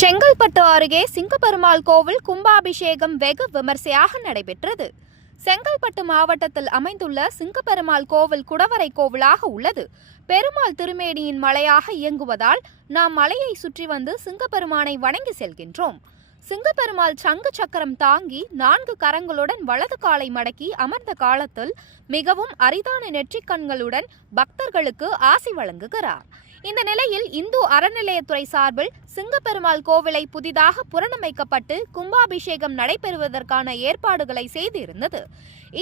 செங்கல்பட்டு அருகே சிங்கப்பெருமாள் கோவில் கும்பாபிஷேகம் வெகு விமர்சையாக நடைபெற்றது. செங்கல்பட்டு மாவட்டத்தில் அமைந்துள்ள சிங்கப்பெருமாள் கோவில் குடவரை கோவிலாக உள்ளது. பெருமாள் திருமேனியின் மலையாக இயங்குவதால் நாம் மலையை சுற்றி வந்து சிங்கப்பெருமானை வணங்கி செல்கின்றோம். சிங்கப்பெருமாள் சங்கு சக்கரம் தாங்கி நான்கு கரங்களுடன் வலது காலை மடக்கி அமர்ந்த காலத்தில் மிகவும் அரிதான நெற்றிக் கண்களுடன் பக்தர்களுக்கு ஆசி வழங்குகிறார். இந்த நிலையில் இந்து அறநிலையத்துறை சார்பில் சிங்கப்பெருமாள் கோவிலை புதிதாக புனரமைக்கப்பட்டு கும்பாபிஷேகம் நடைபெறுவதற்கான ஏற்பாடுகளை செய்திருந்தது.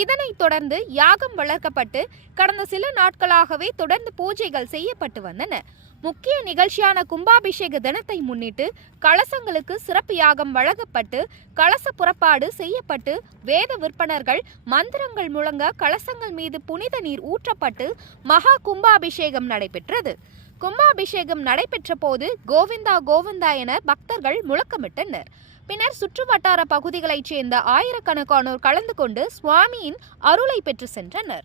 இதனைத் தொடர்ந்து யாகம் வளர்க்கப்பட்டு கடந்த சில நாட்களாகவே தொடர்ந்து பூஜைகள் செய்யப்பட்டு வந்தன. முக்கிய நிகழ்ச்சியான கும்பாபிஷேக தினத்தை முன்னிட்டு கலசங்களுக்கு சிறப்பு யாகம் வழங்கப்பட்டு கலச புறப்பாடு செய்யப்பட்டு வேத விற்பனர்கள் மந்திரங்கள் முழங்க கலசங்கள் மீது புனித நீர் ஊற்றப்பட்டு மகா கும்பாபிஷேகம் நடைபெற்றது. கும்பாபிஷேகம் நடைபெற்ற போது கோவிந்தா கோவிந்தா என பக்தர்கள் முழக்கமிட்டனர். பின்னர் சுற்றுவட்டார பகுதிகளைச் சேர்ந்த ஆயிரக்கணக்கானோர் கலந்து கொண்டு சுவாமியின் அருளை பெற்று சென்றனர்.